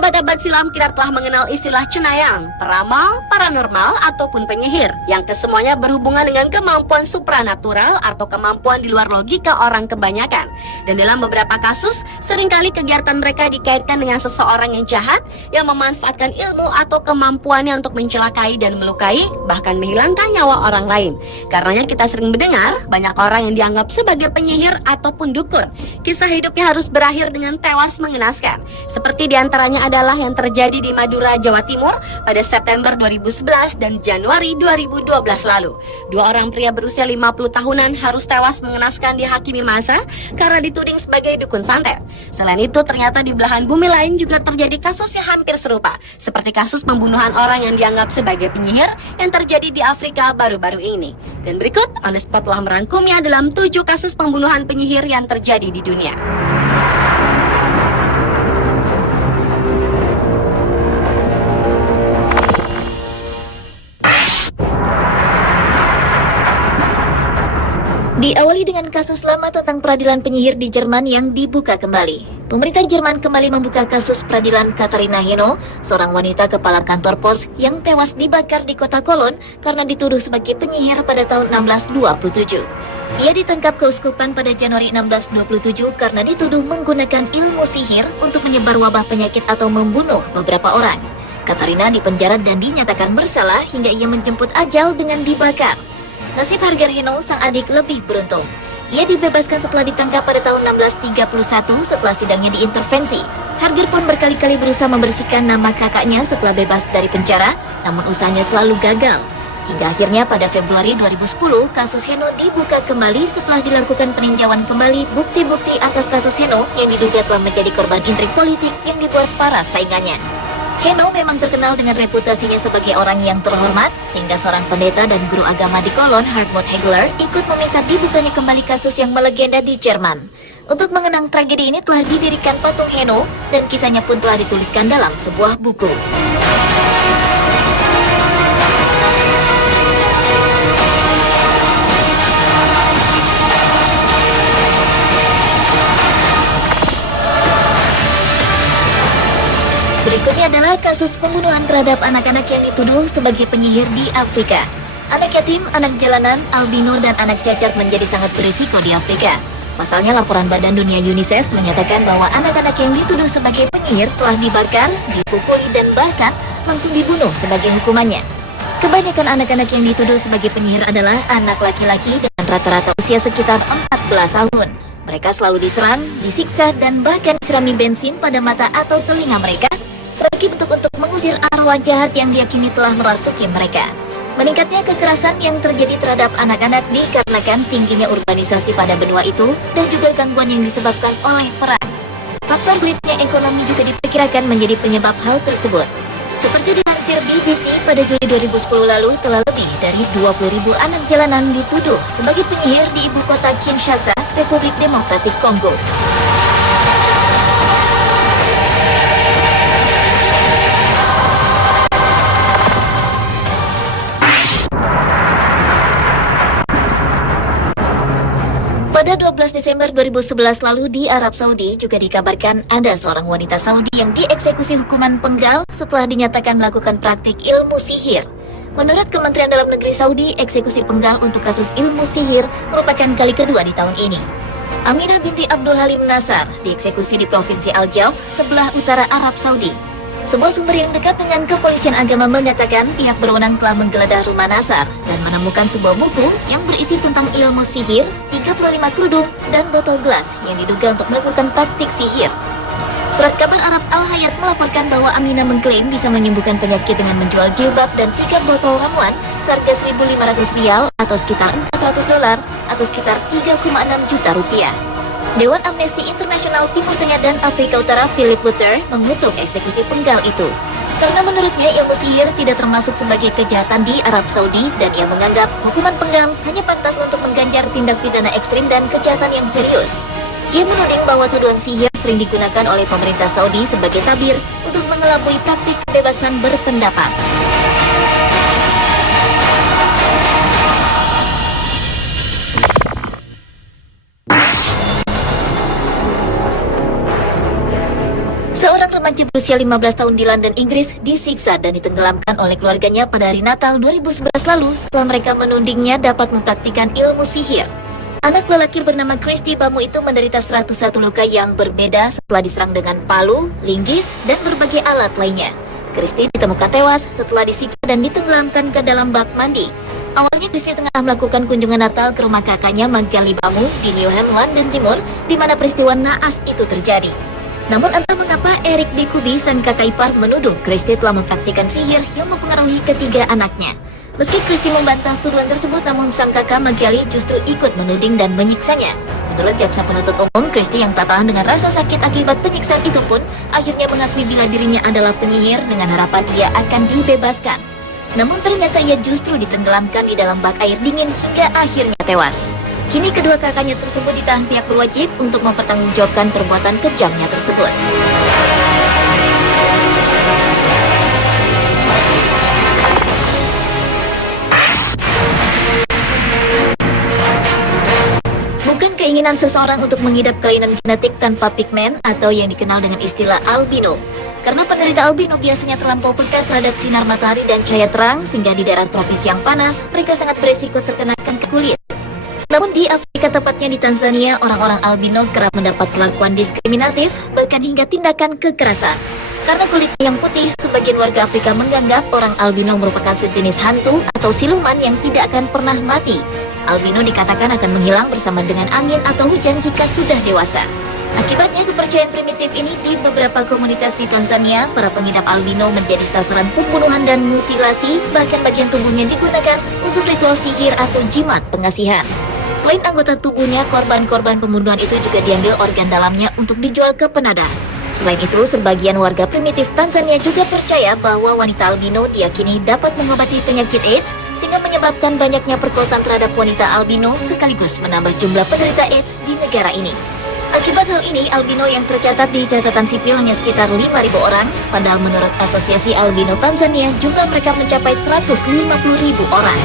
Berabad-abad silam kita telah mengenal istilah cenayang, peramal, paranormal, ataupun penyihir, yang kesemuanya berhubungan dengan kemampuan supranatural atau kemampuan di luar logika orang kebanyakan. Dan dalam beberapa kasus, seringkali kegiatan mereka dikaitkan dengan seseorang yang jahat, yang memanfaatkan ilmu atau kemampuannya untuk mencelakai dan melukai, bahkan menghilangkan nyawa orang lain. Karenanya kita sering mendengar, banyak orang yang dianggap sebagai penyihir ataupun dukun. Kisah hidupnya harus berakhir dengan tewas mengenaskan. Seperti diantaranya adalah yang terjadi di Madura, Jawa Timur pada September 2011 dan Januari 2012 lalu. Dua orang pria berusia 50 tahunan harus tewas mengenaskan dihakimi massa karena dituding sebagai dukun santet. Selain itu, ternyata di belahan bumi lain juga terjadi kasus yang hampir serupa, seperti kasus pembunuhan orang yang dianggap sebagai penyihir yang terjadi di Afrika baru-baru ini. Dan berikut, On The Spot telah merangkumnya dalam 7 kasus pembunuhan penyihir yang terjadi di dunia. Diawali dengan kasus lama tentang peradilan penyihir di Jerman yang dibuka kembali. Pemerintah Jerman kembali membuka kasus peradilan Katharina Heno, seorang wanita kepala kantor pos yang tewas dibakar di kota Cologne karena dituduh sebagai penyihir pada tahun 1627. Ia ditangkap keuskupan pada Januari 1627 karena dituduh menggunakan ilmu sihir untuk menyebar wabah penyakit atau membunuh beberapa orang. Katharina dipenjara dan dinyatakan bersalah hingga ia menjemput ajal dengan dibakar. Nasib Harger Heno, sang adik, lebih beruntung. Ia dibebaskan setelah ditangkap pada tahun 1631 setelah sidangnya diintervensi. Harger pun berkali-kali berusaha membersihkan nama kakaknya setelah bebas dari penjara, namun usahanya selalu gagal. Hingga akhirnya pada Februari 2010, kasus Heno dibuka kembali setelah dilakukan peninjauan kembali bukti-bukti atas kasus Heno yang diduga telah menjadi korban intrik politik yang dibuat para saingannya. Heno memang terkenal dengan reputasinya sebagai orang yang terhormat, sehingga seorang pendeta dan guru agama di Cologne, Hartmut Hegler, ikut meminta dibukanya kembali kasus yang melegenda di Jerman. Untuk mengenang tragedi ini telah didirikan patung Heno, dan kisahnya pun telah dituliskan dalam sebuah buku. Berikutnya adalah kasus pembunuhan terhadap anak-anak yang dituduh sebagai penyihir di Afrika. Anak yatim, anak jalanan, albino, dan anak cacat menjadi sangat berisiko di Afrika. Pasalnya, laporan Badan Dunia UNICEF menyatakan bahwa anak-anak yang dituduh sebagai penyihir telah dibakar, dipukuli, dan bahkan langsung dibunuh sebagai hukumannya. Kebanyakan anak-anak yang dituduh sebagai penyihir adalah anak laki-laki dan rata-rata usia sekitar 14 tahun. Mereka selalu diserang, disiksa, dan bahkan disirami bensin pada mata atau telinga mereka sebagai bentuk untuk mengusir arwah jahat yang diyakini telah merasuki mereka. Meningkatnya kekerasan yang terjadi terhadap anak-anak dikarenakan tingginya urbanisasi pada benua itu dan juga gangguan yang disebabkan oleh perang. Faktor sulitnya ekonomi juga diperkirakan menjadi penyebab hal tersebut. Seperti dilansir BBC pada Juli 2010 lalu, telah lebih dari 20.000 anak jalanan dituduh sebagai penyihir di ibu kota Kinshasa, Republik Demokratik Kongo. Pada 12 Desember 2011 lalu di Arab Saudi juga dikabarkan ada seorang wanita Saudi yang dieksekusi hukuman penggal setelah dinyatakan melakukan praktik ilmu sihir. Menurut Kementerian Dalam Negeri Saudi, eksekusi penggal untuk kasus ilmu sihir merupakan kali kedua di tahun ini. Aminah binti Abdul Halim Nasar dieksekusi di Provinsi Al-Jauf, sebelah utara Arab Saudi. Sebuah sumber yang dekat dengan kepolisian agama mengatakan pihak berwenang telah menggeledah rumah Nasar dan menemukan sebuah buku yang berisi tentang ilmu sihir, 35 kerudung, dan botol gelas yang diduga untuk melakukan praktik sihir. Surat kabar Arab Al-Hayat melaporkan bahwa Aminah mengklaim bisa menyembuhkan penyakit dengan menjual jilbab dan 3 botol ramuan seharga 1.500 rial atau sekitar $400 atau sekitar 3,6 juta rupiah. Dewan Amnesty Internasional Timur Tengah dan Afrika Utara Philip Luther mengutuk eksekusi penggal itu. Karena menurutnya ilmu sihir tidak termasuk sebagai kejahatan di Arab Saudi dan ia menganggap hukuman penggal hanya pantas untuk mengganjar tindak pidana ekstrim dan kejahatan yang serius. Ia menuding bahwa tuduhan sihir sering digunakan oleh pemerintah Saudi sebagai tabir untuk mengelabui praktik kebebasan berpendapat. remaja berusia 15 tahun di London, Inggris, disiksa dan ditenggelamkan oleh keluarganya pada hari Natal 2011 lalu setelah mereka menudingnya dapat mempraktikkan ilmu sihir. Anak lelaki bernama Christy Bamu itu menderita 101 luka yang berbeda setelah diserang dengan palu, linggis, dan berbagai alat lainnya. Christy ditemukan tewas setelah disiksa dan ditenggelamkan ke dalam bak mandi. Awalnya Christy tengah melakukan kunjungan Natal ke rumah kakaknya Magali Bamu di Newham, London Timur, di mana peristiwa naas itu terjadi. Namun entah mengapa Eric Bikubi, sang kakak ipar, menuduh Christy telah mempraktikkan sihir yang mempengaruhi ketiga anaknya. Meski Christy membantah tuduhan tersebut, namun sang kakak Magali justru ikut menuding dan menyiksanya. Menurut jaksa penuntut umum, Christy yang tak tahan dengan rasa sakit akibat penyiksaan itu pun akhirnya mengakui bila dirinya adalah penyihir dengan harapan ia akan dibebaskan. Namun ternyata ia justru ditenggelamkan di dalam bak air dingin hingga akhirnya tewas. Kini kedua kakaknya tersebut ditahan pihak berwajib untuk mempertanggungjawabkan perbuatan kejamnya tersebut. Bukan keinginan seseorang untuk mengidap kelainan genetik tanpa pigmen atau yang dikenal dengan istilah albino. Karena penderita albino biasanya terlampau peka terhadap sinar matahari dan cahaya terang, sehingga di daerah tropis yang panas, mereka sangat beresiko terkena kanker kulit. Namun di Afrika, tepatnya di Tanzania, orang-orang albino kerap mendapat perlakuan diskriminatif, bahkan hingga tindakan kekerasan. Karena kulitnya yang putih, sebagian warga Afrika menganggap orang albino merupakan sejenis hantu atau siluman yang tidak akan pernah mati. Albino dikatakan akan menghilang bersama dengan angin atau hujan jika sudah dewasa. Akibatnya, kepercayaan primitif ini di beberapa komunitas di Tanzania, para pengidap albino menjadi sasaran pembunuhan dan mutilasi, bahkan bagian tubuhnya digunakan untuk ritual sihir atau jimat pengasihan. Selain anggota tubuhnya, korban-korban pembunuhan itu juga diambil organ dalamnya untuk dijual ke penadah. Selain itu, sebagian warga primitif Tanzania juga percaya bahwa wanita albino diyakini dapat mengobati penyakit AIDS, sehingga menyebabkan banyaknya perkosaan terhadap wanita albino sekaligus menambah jumlah penderita AIDS di negara ini. Akibat hal ini, albino yang tercatat di catatan sipil hanya sekitar 5.000 orang, padahal menurut Asosiasi Albino Tanzania, jumlah mereka mencapai 150.000 orang.